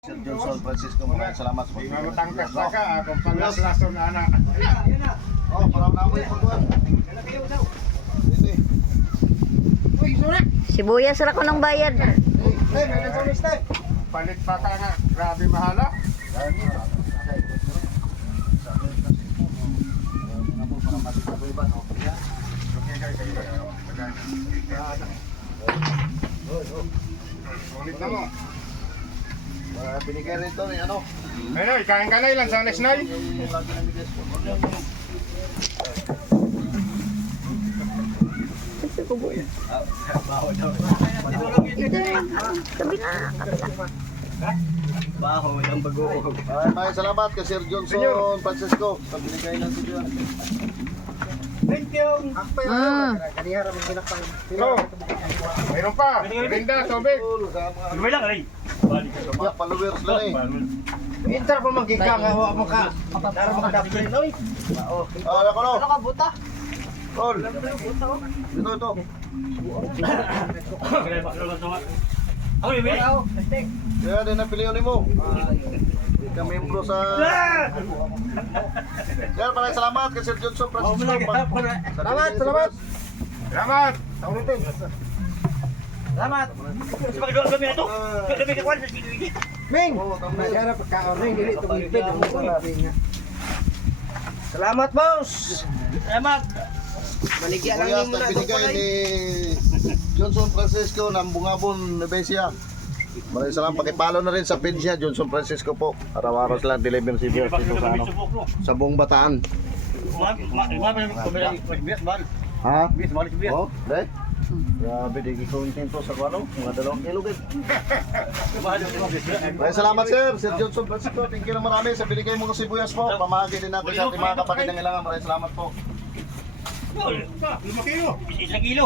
Sir Johnson Francisco, maraming salamat po. Matangkas na ka, kung panglaslaso na anak. Oh, parang namoy po doon. Hindi. Sibuyas ra ko ng bayad. Palit pa ka nga, grabe mahala. Ulit na mo. Binigay rin ito ni ano. Ay, kain ka na ilan sa next night? Baho ng bago. Maraming salamat kay Sir Johnson Francisco. Binigay lang si Diyan. Thank you. Oh, mayroon pa. Linda, tubig. Lumay lang rin. Followers lang eh. Inter pa magkika nga wa mo ka. Para magdapin oy. Ah, ako no. Ano ka buta? Tol. Ito. Ako may ako. Kaya din ang piliyon mo. Ka membro sa Sir, maraming salamat kay Sir Johnson Francisco. Salamat. Salamat. Ulitin. Salamat. Ming. Nagara pagkaon ring dili tumipid ang nga. Salamat, boss. Salamat. Maligya lang Kuyas mo na na binigay ni Johnson Francisco ng Bungabon, Nevesia. Maraming salamat. Pakipalo na rin sa page niya, Johnson Francisco po. Araw-araw silang deliver si Dios dito sa ano, sa buong Bataan. Ha? Oh, dahil? Grabe, di kontento sa ano, mga 2 kilo gid. Maraming salamat sir, Sir Johnson Francisco. Thank you na marami sa binigay mo ng sibuyas po. Pamahagi din natin sa ating mga kapatid ng ilangan. Maraming salamat po. 5 kilo. 1 kilo.